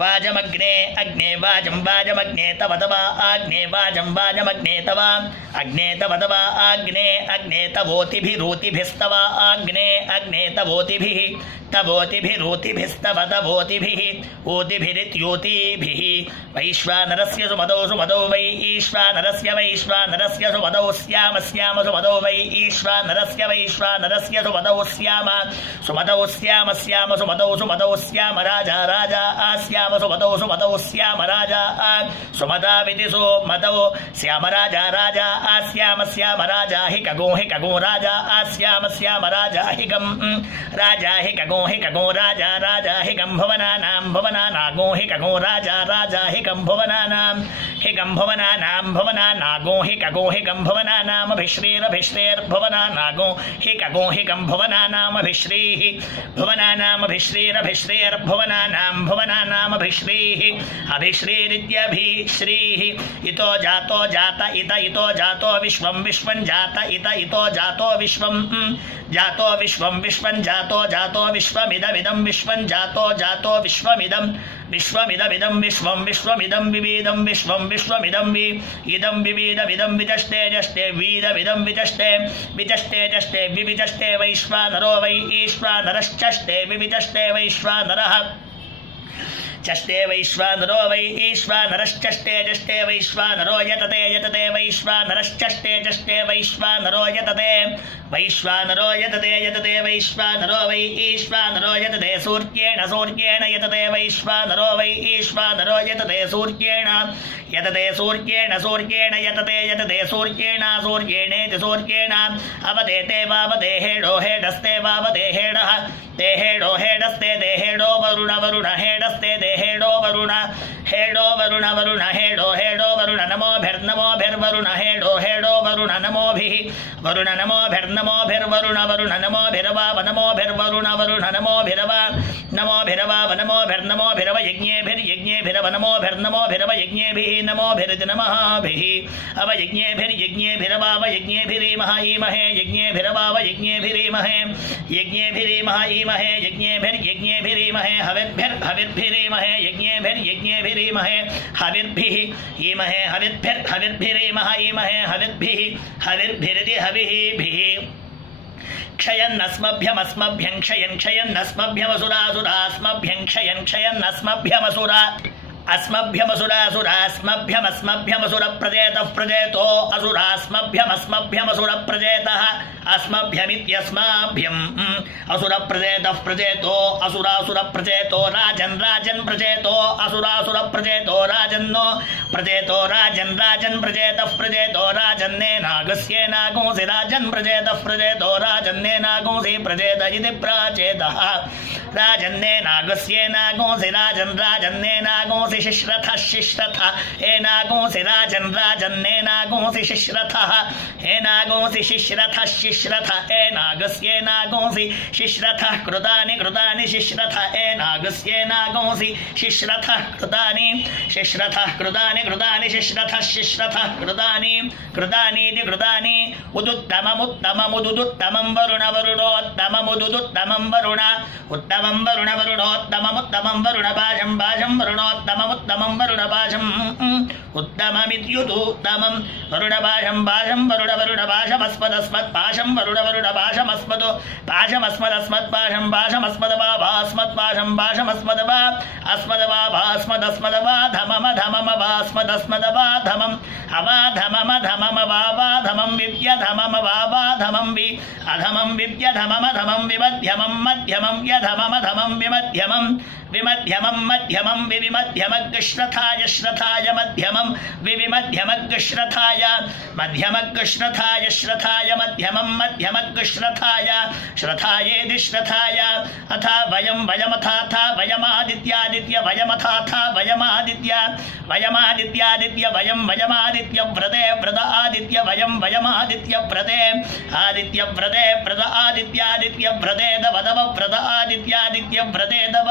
वाजमग्ने अग्ने वाजं वाजमग्ने तव तव आग्ने वाजं वाजमग्ने तव अग्ने तव तव आग्ने अग्ने तवोतिभिरूतिभिस्तव आग्ने अग्ने तवोतिभिः तवोतिभिरूतिभिस्तव तवोतिभिः ऊतिभिरित्यूतिभिः वैश्वानरस्य सुमदौ वै ईश्वानरस्य सुमदौ स्याम सुमदौ वै ईश्वानरस्य सुमदौ स्याम सुमदौ स्याम राजा आस्याम सुमदौ स्याम राजा सुमदाविति सुमदौ स्याम राजा आस्याम राजा हि कगो राजा आस्याम राजा हि गं राजा हि कगो राजा हि गं भवनानागो हि कगो राजा हि गं भवनानागो हि कगो हि गं भवनानामभिश्रीरभिश्रेर्भवनानागो हि कगो हि गं भवनानामभिश्रीः भवनानामभिश्रीरभिश्रेर्भवनानामभिश्रीः अभिश्रीरित्यभिश्रीः इतो जातो जात इतो जातो विश्वं जात इतो जातो विश्वं जातो जातो विश्वमिदमिदं विश्वं जातो विश्वमिदं विश्वमिदं विविदं विश्वमिदं इदं विविदमिदं विजष्टे जष्टे वीदमिदं विजष्टे जष्टे विविजष्टे वैश्वानरो वै ईश्वानरश्चष्टे विविजष्टे वैश्वानरः चष्टे वैश्वानरो वै ईश्वानरश्चष्टे जष्टे वैश्वानरो यतते वैश्वानरश्चष्टे जष्टे वैश्वानरो यतते वैश्वानरो यतते वैश्वानरो वै ईश्वानरो यतते सूर्येण यतते वैश्वानरो वै ईश्वानरो यतते सूर्येण यतते सूर्येणेति सूर्येण अवदेते वावदे हेडो हेडस्ते वावदे हेडः ते हेडो हेडस्ते दे हेडो वरुण हेडस्ते दे हेडो वरुण हेडो वरुण नमोभिर्वरुण हेडो वरुण नमोभिः वरुण नमोभिर्वरुण नमोभिर्वाव नमोभिर्वरुण नमोभिरव यज्ञेभिर्यज्ञेभिरव नमोभिर्नमोभिरव यज्ञेभिः नमोभिर्नमःभिः अवयज्ञेभिर्यज्ञेभिरवाव यज्ञेभिरीमः ईमहे यज्ञेभिरवाव यज्ञेभिरीमहे यज्ञेभिरीमहे हविर्भिरीमहे यज्ञेभिर्यज्ञेभिरीमहे हविर्भिः ईमहे हविर्भिरीमः ईमहे हविर्भिः हविर्भिरिति हविः क्षयन्नस्मभ्यमस्मभ्यं क्षयन्नस्मभ्यमसुरासुरास्मभ्यं क्षयन्नस्मभ्यमसुरा अस्मभ्यमसुरासुरास्मभ्यमस्मभ्यमसुरप्रजेतः प्रजेतो असुरास्मभ्यमस्मभ्यमसुरप्रजेतः अस्मभ्यमित्यस्माभ्यम् असुरप्रजेतः प्रजेतो असुरासुरप्रजेतो राजन् प्रजेतो असुरासुरप्रजेतो राजन्नो प्रजेतो राजन् प्रजेतः प्रजेतो राजन्नेनागस्येनागुंसि राजन् प्रजेतः प्रजेतो राजन्नेनागुंसि प्रजेत इति प्राचेतः राजन्नेनागस्येनागुंसि राजन्नेनागुंसि शिश्रथ एनागुंसि राजन्नेनागुंसि शिश्रथः एनागुंसि शिश्रथ एनागस्येनागुंसि शिश्रथः कृतानि शिश्रथ एनागस्येनागुंसि शिश्रथः कृतानि शिश्रथः कृतानि शिश्रथः कृतानीति कृतानि उदुत्तममुत्तममुदुत्तमं वरुणोत्तममुदुत्तमं वरुण उत्तमं वरुणोत्तममुत्तमं वरुणपाशं वरुणोत्तममुत्तमं वरुणपाशम् उत्तममित्युतुत्तमं वरुणपाशं वरुणपाशमस्मदस्मत्पाशं वरुणपाशमस्मदो पाशमस्मदस्मत्पाशं पाशमस्मदवाभास्मत्पाशं अस्मदवाभास्मदस्मदवाधममधममवास्मदस्मदवाधमम् अवाधममधममवावाधमं विद्यधममवावाधमं वि अधमं विद्यधममधमं विमध्यमं मध्यमं यधममधमं विमध्यमं विविमध्यमग्श्रथाय श्रथाय मध्यमं विविमध्यमग्श्रथाय मध्यमग्श्रथाय श्रथाय मध्यमं मध्यमग्श्रथाय श्रथायेति श्रथाय अथा वयमथाथा वयमादित्यादित्य वयमथाथा वयमादित्यादित्य वयमादित्य व्रते व्रत आदित्य वयमादित्य व्रते व्रत आदित्यादित्य व्रते दव व्रत आदित्यादित्य व्रते दव